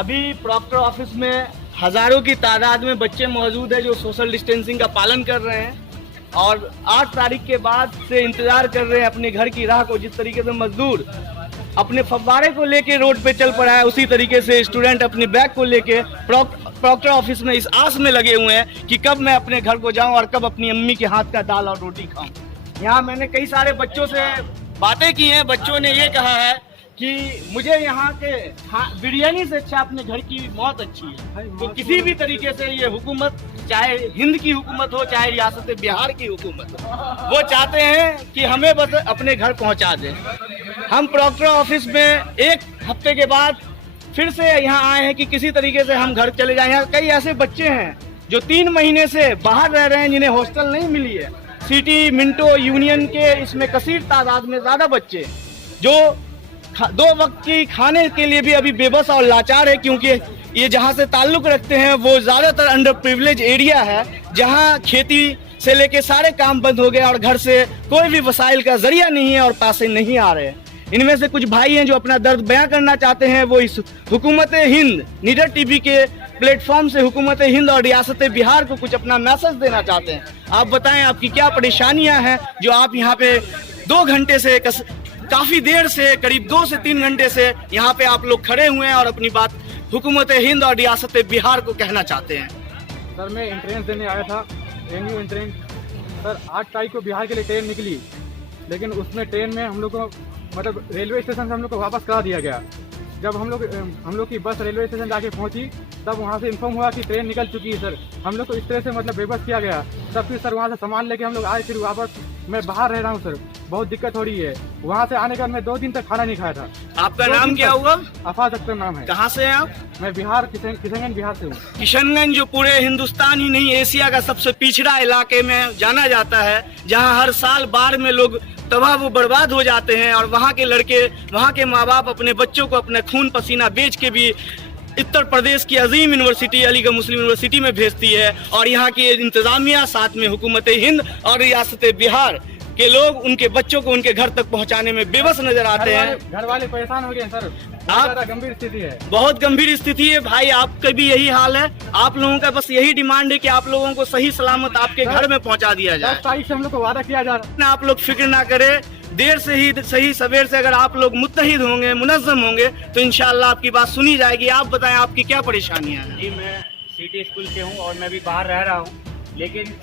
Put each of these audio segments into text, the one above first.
अभी proctor office में हजारों की तादाद में बच्चे मौजूद हैं जो सोशल डिस्टेंसिंग का पालन कर रहे हैं और 8 तारीख के बाद से इंतजार कर रहे हैं अपने घर की राह को। जिस तरीके से मजदूर अपने फव्वारे को लेके रोड पे चल पड़ा है, उसी तरीके से स्टूडेंट अपने बैग को लेके प्रॉक्टर ऑफिस में इस आस में लगे हुए हैं कि कब मैं अपने घर को जाऊं और कब अपनी अम्मी के हाथ का दाल और रोटी खाऊं। यहाँ मैंने कई सारे बच्चों से बातें की हैं। बच्चों ने ये कहा है कि मुझे यहाँ के बिरयानी से अच्छा अपने घर की मौत अच्छी है। तो किसी भी तरीके से ये हुकूमत, चाहे हिंद की हुकूमत हो चाहे रियासत बिहार की हुकूमत हो, वो चाहते हैं कि हमें बस अपने घर पहुँचा दें। हम प्रॉक्टर ऑफिस में एक हफ्ते के बाद फिर से यहाँ आए हैं कि किसी तरीके से हम घर चले जाएं। यहाँ कई ऐसे बच्चे हैं जो 3 महीने से बाहर रह रहे हैं, जिन्हें हॉस्टल नहीं मिली है। सिटी, मिंटो, यूनियन के इसमें कसीर तादाद में ज़्यादा बच्चे जो 2 वक्त की खाने के लिए भी अभी बेबस और लाचार है, क्योंकि ये जहाँ से ताल्लुक़ रखते हैं वो ज़्यादातर अंडर प्रिविलेज एरिया है, जहाँ खेती से लेके सारे काम बंद हो गए और घर से कोई भी वसाइल का जरिया नहीं है और पैसे नहीं आ रहे हैं। इनमें से कुछ भाई हैं जो अपना दर्द बयां करना चाहते हैं। वो इस हुकूमत हिंद निडर टीवी के प्लेटफॉर्म से हुकूमत हिंद और रियासत बिहार को कुछ अपना मैसेज देना चाहते हैं। आप बताएं आपकी क्या परेशानियां हैं जो आप यहाँ पे 2 घंटे से काफ़ी देर से करीब 2 से 3 घंटे से यहाँ पे आप लोग खड़े हुए हैं और अपनी बात हुकूमत हिंद और रियासत बिहार को कहना चाहते हैं। सर मैं एंट्रेंस देने आया था, एमयू एंट्रेंस। सर 8 तारीख को बिहार के लिए ट्रेन निकली, लेकिन उसमें ट्रेन में हम लोग को मतलब रेलवे स्टेशन से हम लोग को वापस करा दिया गया। जब हम लोग की बस रेलवे स्टेशन जाके पहुंची तब वहां से इन्फॉर्म हुआ कि ट्रेन निकल चुकी है। सर हम लोग को इस तरह से मतलब बेबस किया गया। तब फिर सर वहां से सामान लेके हम लोग आए, फिर वापस मैं बाहर रह रहा हूं। सर बहुत दिक्कत हो रही है। वहां से आने के बाद मैं 2 दिन तक खाना नहीं खाया था। आपका नाम क्या हुआ? अफाज अख्तर नाम है। कहाँ से हैं आप? मैं बिहार किशनगंज बिहार से हूँ। किशनगंज जो पूरे हिंदुस्तान ही नहीं एशिया का सबसे पिछड़ा इलाके में जाना जाता है, जहाँ हर साल बाढ़ में लोग तबाह वो बर्बाद हो जाते हैं और वहाँ के लड़के, वहाँ के माँ बाप अपने बच्चों को अपने खून पसीना बेच के भी उत्तर प्रदेश की अजीम यूनिवर्सिटी अलीगढ़ मुस्लिम यूनिवर्सिटी में भेजती है। और यहाँ की इंतजामिया साथ में हुकूमत हिंद और रियासत बिहार के लोग उनके बच्चों को उनके घर तक पहुँचाने में बेबस नजर आते हैं। घर वाले परेशान हो गए सर। आप गंभीर स्थिति है, बहुत गंभीर स्थिति है भाई। आपका भी यही हाल है। आप लोगों का बस यही डिमांड है कि आप लोगों को सही सलामत आपके घर में पहुंचा दिया जाए। 10 तारीख से हम लोग को वादा किया जा रहा है। आप लोग फिक्र ना करें, देर से ही सही सवेर से अगर आप लोग मुत्तहिद होंगे, मुनज़्ज़म होंगे तो इंशाअल्लाह आपकी बात सुनी जाएगी। आप बताएं आपकी क्या परेशानियां हैं? जी मैं सिटी स्कूल से हूँ और मैं भी बाहर रह रहा हूँ, लेकिन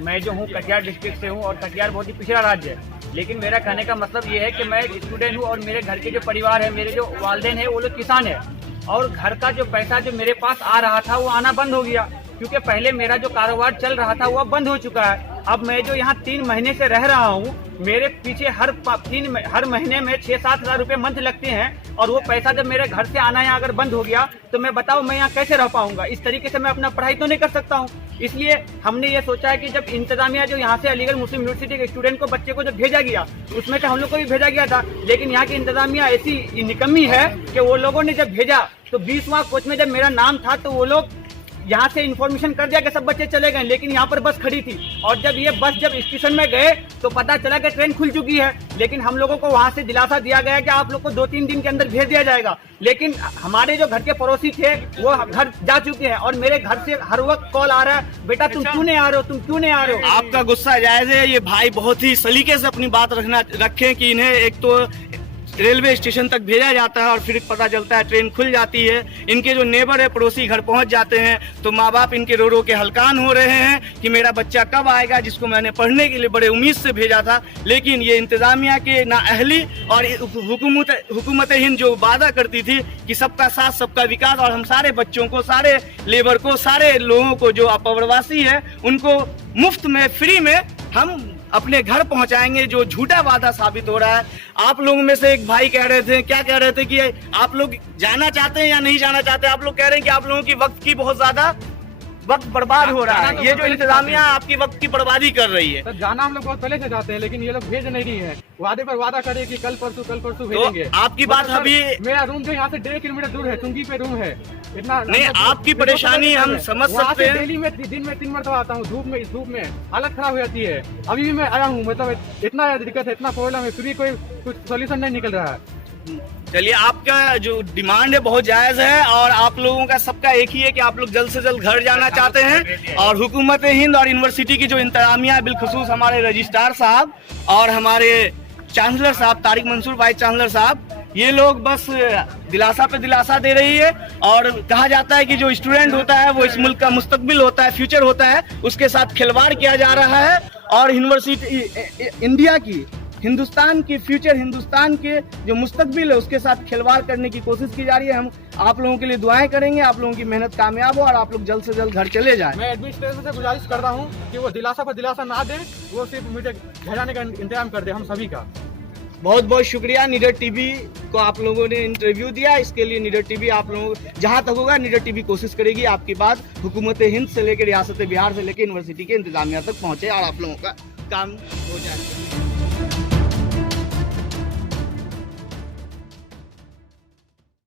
मैं जो हूँ कटिहार डिस्ट्रिक्ट से हूँ और कटिहार बहुत ही पिछड़ा राज्य है। लेकिन मेरा कहने का मतलब ये है कि मैं स्टूडेंट हूँ और मेरे घर के जो परिवार है, मेरे जो वालिदैन है वो लोग किसान है और घर का जो पैसा जो मेरे पास आ रहा था वो आना बंद हो गया, क्योंकि पहले मेरा जो कारोबार चल रहा था वो अब बंद हो चुका है। अब मैं जो यहाँ 3 महीने से रह रहा हूँ, मेरे पीछे हर महीने में 6-7 हज़ार रुपये मंथ लगते हैं और वो पैसा जब मेरे घर से आना यहाँ अगर बंद हो गया तो मैं बताओ मैं यहाँ कैसे रह पाऊंगा? इस तरीके से मैं अपना पढ़ाई तो नहीं कर सकता हूँ। इसलिए हमने ये सोचा है कि जब इंतजामिया जो यहाँ से अलीगढ़ मुस्लिम यूनिवर्सिटी के स्टूडेंट को बच्चे को जब भेजा गया, उसमें से हम लोग को भी भेजा गया था, लेकिन यहाँ की इंतजामिया ऐसी निकम्मी है कि वो लोगों ने जब भेजा तो 20वां कोच में जब मेरा नाम था तो वो लोग यहाँ से इन्फॉर्मेशन कर दिया कि सब बच्चे चले गए, लेकिन यहाँ पर बस खड़ी थी। और जब ये बस जब स्टेशन में गए तो पता चला कि ट्रेन खुल चुकी है, लेकिन हम लोगों को वहाँ से दिलासा दिया गया कि आप लोग को 2-3 दिन के अंदर भेज दिया जाएगा। लेकिन हमारे जो घर के पड़ोसी थे वो घर जा चुके हैं और मेरे घर से हर वक्त कॉल आ रहा है, बेटा तुम क्यों नहीं आ रहे हो, तुम क्यों नहीं आ रहे हो? आपका गुस्सा जायज है। ये भाई बहुत ही सलीके से अपनी बात रखें कि इन्हें एक तो रेलवे स्टेशन तक भेजा जाता है और फिर पता चलता है ट्रेन खुल जाती है। इनके जो नेबर है, पड़ोसी घर पहुंच जाते हैं तो माँ बाप इनके रो रो के हलकान हो रहे हैं कि मेरा बच्चा कब आएगा, जिसको मैंने पढ़ने के लिए बड़े उम्मीद से भेजा था। लेकिन ये इंतजामिया के नाअहली और हुकूमत हिंद जो वादा करती थी कि सबका साथ सबका विकास और हम सारे बच्चों को, सारे लेबर को, सारे लोगों को जो अप्रवासी है उनको मुफ्त में, फ्री में हम अपने घर पहुंचाएंगे, जो झूठा वादा साबित हो रहा है। आप लोगों में से एक भाई कह रहे थे, क्या कह रहे थे कि आप लोग जाना चाहते हैं या नहीं जाना चाहते? आप लोग कह रहे हैं कि आप लोगों की वक्त की बहुत ज्यादा वक्त बर्बाद हो रहा है। ये जो इंतजामिया आपकी वक्त की बर्बादी कर रही है। सर जाना हम लोग बहुत पहले से चाहते हैं, लेकिन ये लोग भेज नहीं रही है। वादे पर वादा करे कि कल परसों भेजेंगे। तो आपकी बात अभी मेरा रूम जो यहाँ से 1.5 किलोमीटर दूर है, चुंगी पे रूम है। इतना नहीं, आपकी परेशानी हम समझ सकते हैं। डेली में दिन में 3 मरतबा आता हूँ, धूप में, इस धूप में हालत खराब हो जाती है। अभी भी मैं आया हूँ, मतलब इतना दिक्कत है, इतना प्रॉब्लम है, फिर भी कोई कुछ सोल्यूशन नहीं निकल रहा है। चलिए, आपका जो डिमांड है बहुत जायज़ है और आप लोगों का सबका एक ही है कि आप लोग जल्द से जल्द घर जाना चाहते हैं। और हुकूमत हिंद और यूनिवर्सिटी की जो इंतजामिया, बिलखुसूस हमारे रजिस्ट्रार साहब और हमारे चांसलर साहब तारिक मंसूर वाइस चांसलर साहब, ये लोग बस दिलासा पे दिलासा दे रही है। और कहा जाता है कि जो स्टूडेंट होता है वो इस मुल्क का मुस्तकबिल होता है, फ्यूचर होता है, उसके साथ खिलवाड़ किया जा रहा है। और यूनिवर्सिटी इंडिया की, हिंदुस्तान की फ्यूचर, हिंदुस्तान के जो मुस्तकबिल है उसके साथ खिलवाड़ करने की कोशिश की जा रही है। हम आप लोगों के लिए दुआएं करेंगे, आप लोगों की मेहनत कामयाब हो और आप लोग जल्द से जल्द घर चले जाएं। मैं एडमिनिस्ट्रेशन से गुजारिश करता हूँ कि वो दिलासा पर दिलासा ना दें, वो सिर्फ मुझे घर जाने का इंतजाम कर दे हम सभी का। बहुत बहुत शुक्रिया। निडर टीवी को आप लोगों ने इंटरव्यू दिया, इसके लिए निडर टीवी आप लोगों, जहां तक होगा निडर टीवी कोशिश करेगी आपकी बात हुकूमत हिंद से लेकर रियासत बिहार से लेकर यूनिवर्सिटी के इंतजामिया तक पहुंचे और आप लोगों का काम हो जाए।